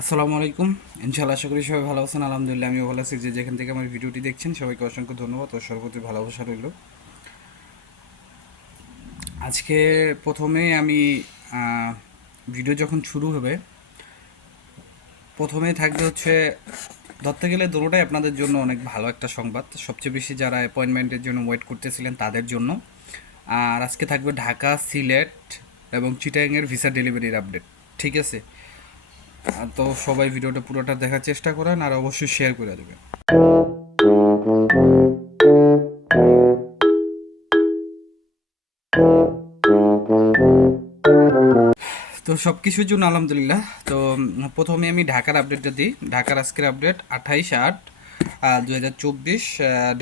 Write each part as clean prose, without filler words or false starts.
আসসালামু আলাইকুম। ইনশাআল্লাহ আশা করি সবাই ভালো আছেন। আলহামদুলিল্লাহ আমিও ভালো আছি। যে যেখান থেকে আমার ভিডিওটি দেখছেন সবাইকে অসংখ্য ধন্যবাদ ও সর্বপ্রতি ভালোবাসা রইল। আজকে প্রথমেই আমি ভিডিও যখন শুরু হবে প্রথমেই থাকবে হচ্ছে ধরতে গেলে দুটোটাই আপনাদের জন্য অনেক ভালো একটা সংবাদ। সবচেয়ে বেশি যারা অ্যাপয়েন্টমেন্টের জন্য ওয়েট করতেছিলেন তাদের জন্য। আর আজকে থাকবে ঢাকা, সিলেট এবং চিটাগাংয়ের ভিসা ডেলিভারির আপডেট। ঠিক আছে, তো সবাই ভিডিওটা পুরোটা দেখার চেষ্টা করেন আর অবশ্যই শেয়ার করে দেবেন। তো সব কিছুর জন্য আলহামদুলিল্লাহ। তো প্রথমে আমি ঢাকার আপডেটটা দিই। ঢাকার আজকের আপডেট 28/8/2024।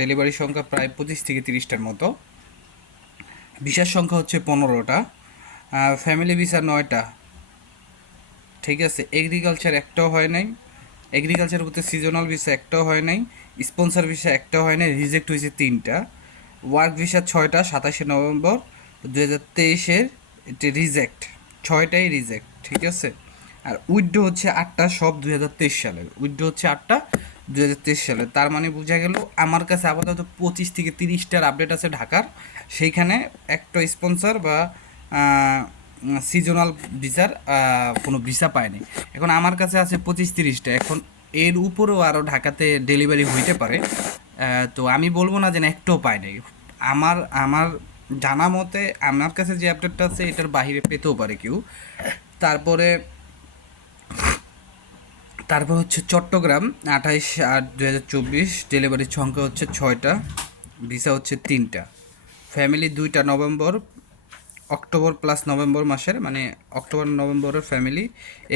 ডেলিভারি সংখ্যা প্রায় 25 থেকে 30টার মতো। ভিসার সংখ্যা হচ্ছে 15টা। Family visa 9টা। ঠিক আছে, এগ্রিকালচার একটাও হয় নাই। এগ্রিকালচার বলতে সিজনাল ভিসা একটাও হয় নাই। স্পন্সর ভিসা একটাও হয় নাই, রিজেক্ট হয়েছে 3টা। ওয়ার্ক ভিসা 6টা 27শে নভেম্বর 2023-এর, এটি রিজেক্ট, 6টাই রিজেক্ট। ঠিক আছে, আর উইথড্র হচ্ছে 8টা, সব 2023 সালের। উইথড্র হচ্ছে 8টা 2023 সালের। তার মানে বোঝা গেল আমার কাছে আপাতত 25 থেকে 30টার আপডেট আছে ঢাকার। সেইখানে একটা স্পন্সর বা সিজনাল ভিসার কোনো ভিসা পায়নি। এখন আমার কাছে আছে 25-30টা। এখন এর উপরেও আরও ঢাকাতে ডেলিভারি হইতে পারে। তো আমি বলবো না যে না একটাও পায়নি। আমার আমার জানা মতে আমার কাছে যে আপডেটটা আছে এটার বাইরে পেতেও পারে কেউ। তারপরে তারপর হচ্ছে চট্টগ্রাম 28/8/2024, ডেলিভারির সংখ্যা হচ্ছে 6টা, ভিসা হচ্ছে 3টা, ফ্যামিলি 2টা। অক্টোবর প্লাস নভেম্বর মাসের, মানে অক্টোবর নভেম্বরের ফ্যামিলি।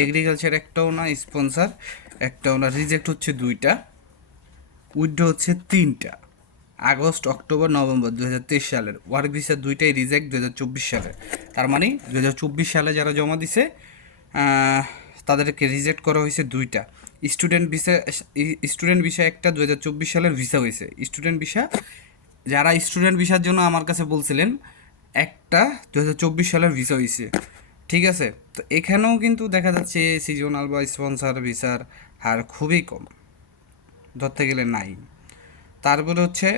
এগ্রিকালচার একটাও না, স্পন্সার একটাও না, রিজেক্ট হচ্ছে 2টা, উইথড্র হচ্ছে 3টা। আগস্ট, অক্টোবর, নভেম্বর 2023 সালের। ওয়ার্ক ভিসা 2টাই রিজেক্ট 2024 সালে। তার মানে 2024 সালে যারা জমা দিছে তাদেরকে রিজেক্ট করা হয়েছে 2টা। স্টুডেন্ট ভিসা একটা 2024 সালের ভিসা হয়েছে। স্টুডেন্ট ভিসা যারা স্টুডেন্ট ভিসার জন্য আমার কাছে বলছিলেন, একটা 2024 সালের ভিসা হয়েছে। ঠিক আছে, তো এখানেও কিন্তু দেখা যাচ্ছে সিজনাল বা স্পন্সার ভিসার হার খুবই কম, ধরতে গেলে নাই। তারপরে হচ্ছে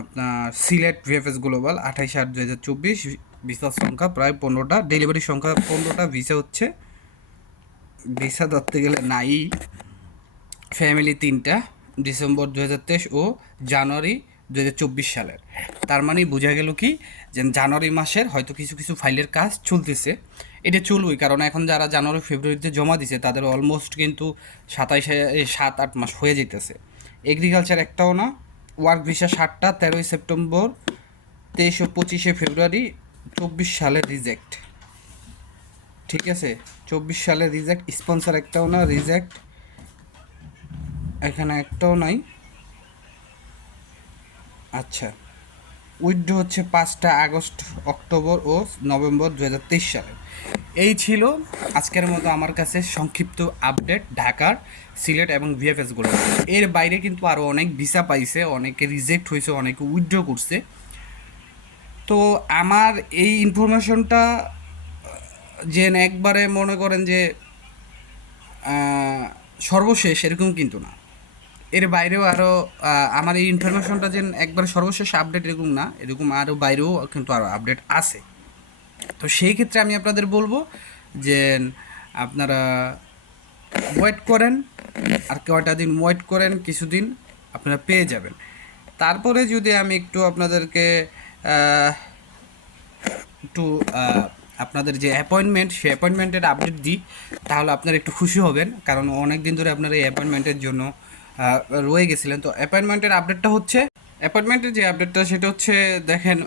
আপনার সিলেট ভিএফএস গ্লোবাল 28/8/2024, ভিসার সংখ্যা প্রায় 15টা, ডেলিভারি সংখ্যা 15টা, ভিসা হচ্ছে ভিসা ধরতে গেলে নাই। ফ্যামিলি 3টা, ডিসেম্বর 2023 ও জানুয়ারি 2024 সালের। তার মানে বোঝা গেল কি যে জানুয়ারি মাসের হয়তো কিছু কিছু ফাইলের কাজ চলতেছে। এটা চলবেই, কারণ এখন যারা জানুয়ারি ফেব্রুয়ারিতে জমা দিছে তাদের অলমোস্ট কিন্তু 7-8 মাস হয়ে যেতেছে। এগ্রিকালচার একটাও না। ওয়ার্ক ভিসা 7টা, 13ই সেপ্টেম্বর, 23 ও 25শে ফেব্রুয়ারি 24 সালের রিজেক্ট। ঠিক আছে, 24 সালের রিজেক্ট। স্পন্সর একটাও না, রিজেক্ট, এখানে একটাও নাই। আচ্ছা, উইথড্র হচ্ছে 5টা আগস্ট, অক্টোবর ও নভেম্বর 2023 সালে। এই ছিল আজকের মতো আমার কাছে সংক্ষিপ্ত আপডেট ঢাকার, সিলেট এবং ভিএফএসগুলো। এর বাইরে কিন্তু আরও অনেক ভিসা পাইছে, অনেকে রিজেক্ট হয়েছে, অনেকে উইথড্র করছে। তো আমার এই ইনফরমেশনটা যে একবারে মনে করেন যে সর্বশেষ এরকম কিন্তু না। এর বাইরেও আরও আমার এই ইনফরমেশনটা যে একবার সর্বশেষ আপডেট এরকম না, এরকম আরও বাইরেও কিন্তু আরও আপডেট আছে। তো সেই ক্ষেত্রে আমি আপনাদের বলবো যে আপনারা ওয়েট করেন, আর কয়টা দিন ওয়েট করেন, কিছুদিন আপনারা পেয়ে যাবেন। তারপরে যদি আমি একটু আপনাদেরকে একটু আপনাদের যে অ্যাপয়েন্টমেন্ট, সেই অ্যাপয়েন্টমেন্টের আপডেট দিই, তাহলে আপনারা একটু খুশি হবেন, কারণ অনেক দিন ধরে আপনারা এই অ্যাপয়েন্টমেন্টের জন্য রয়ে গেছিলেন। তো অ্যাপয়েন্টমেন্টের আপডেটটা হচ্ছে, অ্যাপয়েন্টমেন্টের যে আপডেটটা সেটা হচ্ছে, দেখেন,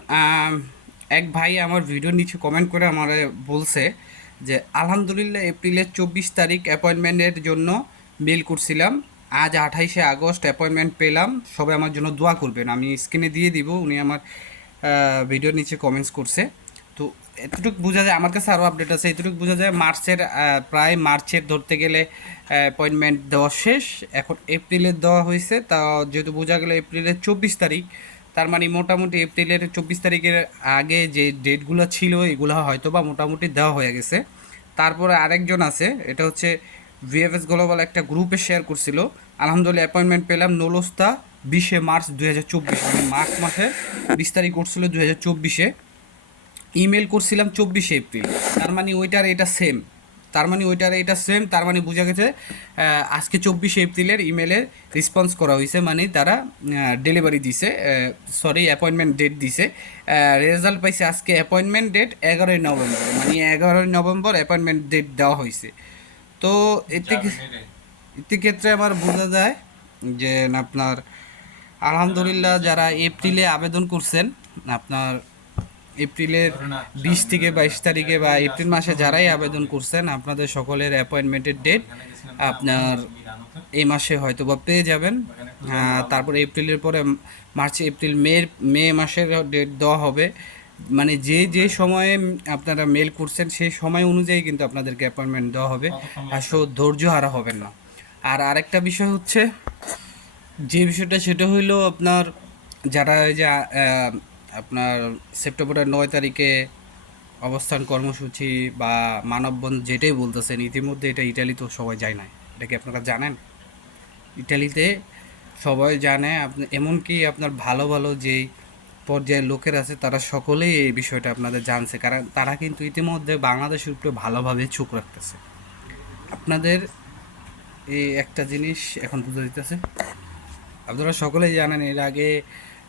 এক ভাই আমার ভিডিওর নিচে কমেন্ট করে আমার বলছে যে আলহামদুলিল্লাহ এপ্রিলের 24 তারিখ অ্যাপয়েন্টমেন্টের জন্য মেল করছিলাম, আজ 28শে আগস্ট অ্যাপয়েন্টমেন্ট পেলাম, সবাই আমার জন্য দোয়া করবেন। আমি স্ক্রিনে দিয়ে দিব, উনি আমার ভিডিওর নিচে কমেন্টস করছে। তো এতটুকু বোঝা যায়, আমার কাছে আরও আপডেট আছে, এতটুকু বোঝা যায় মার্চের, প্রায় মার্চের ধরতে গেলে অ্যাপয়েন্টমেন্ট দেওয়া শেষ। এখন এপ্রিলের দেওয়া হয়েছে, তা যেহেতু বোঝা গেল এপ্রিলের 24 তারিখ, তার মানে মোটামুটি এপ্রিলের 24 তারিখের আগে যে ডেটগুলো ছিল এগুলো হয়তো বা মোটামুটি দেওয়া হয়ে গেছে। তারপরে আরেকজন আছে, এটা হচ্ছে ভিএফএস গ্লোবাল একটা গ্রুপে শেয়ার করছিল। আলহামদুলিল্লাহ অ্যাপয়েন্টমেন্ট পেলাম নোলস্তা 20 মার্চ 2024, মানে মার্চ মাসে 20 তারিখ করছিল 2024-এ। ইমেল করছিলাম 24 এপ্রিল। তার মানে ওইটার এটা সেম, তার মানে ওইটার এটা সেম, তার মানে বোঝা গেছে আজকে 24 এপ্রিলের ইমেলে রেসপন্স করা হয়েছে, মানে তারা ডেলিভারি দিছে, সরি অ্যাপয়েন্টমেন্ট ডেট দিছে। রেজাল্ট পাইছে আজকে, অ্যাপয়েন্টমেন্ট ডেট 11ই নভেম্বর, মানে 11ই নভেম্বর অ্যাপয়েন্টমেন্ট ডেট দেওয়া হয়েছে। তো এতে এতে ক্ষেত্রে আমার বোঝা যায় যে আপনার আলহামদুলিল্লাহ যারা এপ্রিলে আবেদন করছেন, আপনার এপ্রিলের 20 থেকে 22 তারিখে বা এপ্রিল মাসে যারাই আবেদন করছেন, আপনাদের সকলের অ্যাপয়েন্টমেন্টের ডেট আপনার এই মাসে হয়তো বা পেয়ে যাবেন। তারপরে এপ্রিলের পরে মার্চ, এপ্রিল, মে মাসের ডেট দেওয়া হবে। মানে যে যে সময়ে আপনারা মেল করছেন সেই সময় অনুযায়ী কিন্তু আপনাদেরকে অ্যাপয়েন্টমেন্ট দেওয়া হবে। আর ধৈর্য হারা হবেন না। আর আরেকটা বিষয় হচ্ছে, যে বিষয়টা সেটা হইলো আপনার যারা এই যে আপনার সেপ্টেম্বরের 9 তারিখে অবস্থান কর্মসূচি বা মানববন্ধন যেটাই বলতেছেন, ইতিমধ্যে এটা ইটালি তো সবাই যায় না, এটা কি আপনারা জানেন? ইটালিতে সবাই জানে, আপনি এমনকি আপনার ভালো ভালো যেই পর্যায়ের লোকের আছে তারা সকলেই এই বিষয়টা আপনাদের জানছে, কারণ তারা কিন্তু ইতিমধ্যে বাংলাদেশের উপরে ভালোভাবে চোখ রাখতেছে। আপনাদের এই একটা জিনিস এখন বুঝে দিতেছে, আপনারা সকলেই জানেন এর আগে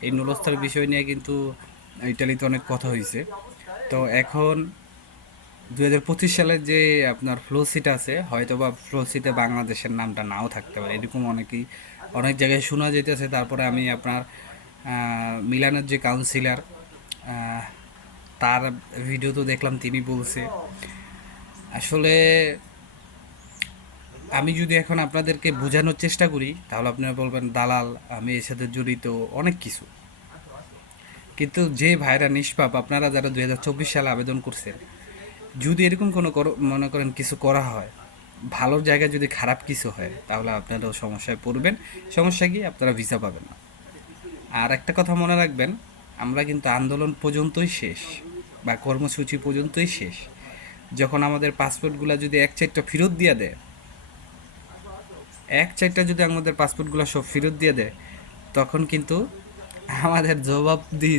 এই নুরস্থার বিষয় নিয়ে কিন্তু ইটালিতে অনেক কথা হয়েছে। তো এখন 2025 সালের যে আপনার ফ্লো সিট আছে, হয়তো বা ফ্লো সিটে বাংলাদেশের নামটা নাও থাকতে পারে, এরকম অনেক জায়গায় শোনা যেতেছে। তারপরে আমি আপনার মিলানের যে কাউন্সিলর, তার ভিডিও তো দেখলাম, তিনি বলছে আসলে আমি যদি এখন আপনাদেরকে বোঝানোর চেষ্টা করি তাহলে আপনারা বলবেন দালাল, আমি এর সাথে জড়িত অনেক কিছু। কিন্তু যে ভাইরা নিষ্পাপ, আপনারা যারা 2024 সালে আবেদন করছেন, যদি এরকম কোনো মনে করেন কিছু করা হয়, ভালো জায়গায় যদি খারাপ কিছু হয়, তাহলে আপনারাও সমস্যায় পড়বেন। সমস্যা কি, আপনারা ভিসা পাবেন না। আর একটা কথা মনে রাখবেন, আমরা কিন্তু আন্দোলন পর্যন্তই শেষ বা কর্মসূচি পর্যন্তই শেষ। যখন আমাদের পাসপোর্টগুলো যদি এক চারটা ফেরত দিয়ে দেয়, এক চারটা যদি আমাদের পাসপোর্টগুলো সব ফেরত দিয়ে দেয়, তখন কিন্তু আমাদের জবাবদিহি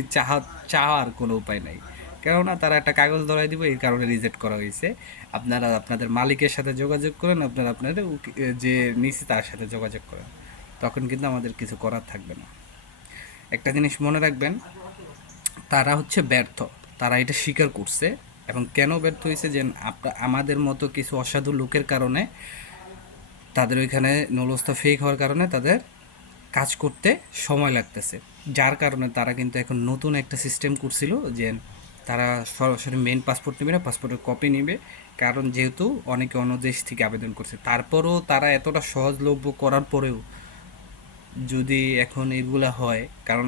চাওয়ার কোনো উপায় নাই। কেননা তারা একটা কাগজ ধরাই দিব, এই কারণে রিজেক্ট করা হয়েছে। আপনারা আপনাদের মালিকের সাথে যোগাযোগ করেন, আপনারা আপনাদের যে নিচে তার সাথে যোগাযোগ করেন, তখন কিন্তু আমাদের কিছু করার থাকবে না। একটা জিনিস মনে রাখবেন, তারা হচ্ছে ব্যর্থ, তারা এটা স্বীকার করছে। এবং কেন ব্যর্থ হয়েছে, যে আমাদের মতো কিছু অসাধু লোকের কারণে, তাদের ওইখানে নলস্তা ফেক হওয়ার কারণে তাদের কাজ করতে সময় লাগতেছে। যার কারণে তারা কিন্তু এখন নতুন একটা সিস্টেম করছিল যে তারা সরাসরি মেন পাসপোর্ট নেবে না, পাসপোর্টের কপি নেবে। কারণ যেহেতু অনেকে অন্য দেশ থেকে আবেদন করছে, তারপরও তারা এতটা সহজলভ্য করার পরেও যদি এখন এগুলা হয়, কারণ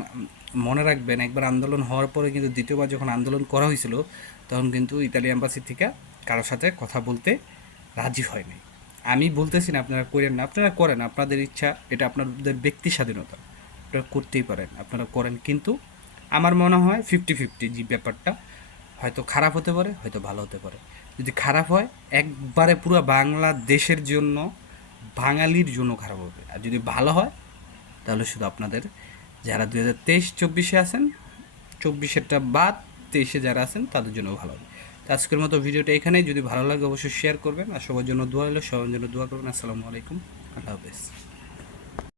মনে রাখবেন একবার আন্দোলন হওয়ার পরে কিন্তু দ্বিতীয়বার যখন আন্দোলন করা হয়েছিল, তখন কিন্তু ইতালি এম্বাসি থেকে কারোর সাথে কথা বলতে রাজি হয়নি। আমি বলতেছি না আপনারা করেন না, আপনারা করেন, আপনাদের ইচ্ছা, এটা আপনাদের ব্যক্তি স্বাধীনতা, আপনারা করতেই পারেন, আপনারা করেন। কিন্তু আমার মনে হয় 50-50 যে ব্যাপারটা, হয়তো খারাপ হতে পারে, হয়তো ভালো হতে পারে। যদি খারাপ হয়, একবারে পুরো বাংলাদেশের জন্য, বাঙালির জন্য খারাপ হবে। আর যদি ভালো হয়, তাহলে শুধু আপনাদের যারা 2023-24 আছেন, 24-এরটা বাদ 23-এ যারা আছেন তাদের জন্য ভালো হবে। তো আজকের মতো ভিডিওটা এখানেই। যদি ভালো লাগে অবশ্যই শেয়ার করবেন, আর সবার জন্য দোয়া হলো, সবার জন্য দোয়া করবেন। আসসালামু আলাইকুম, আল্লাহ হাফেজ।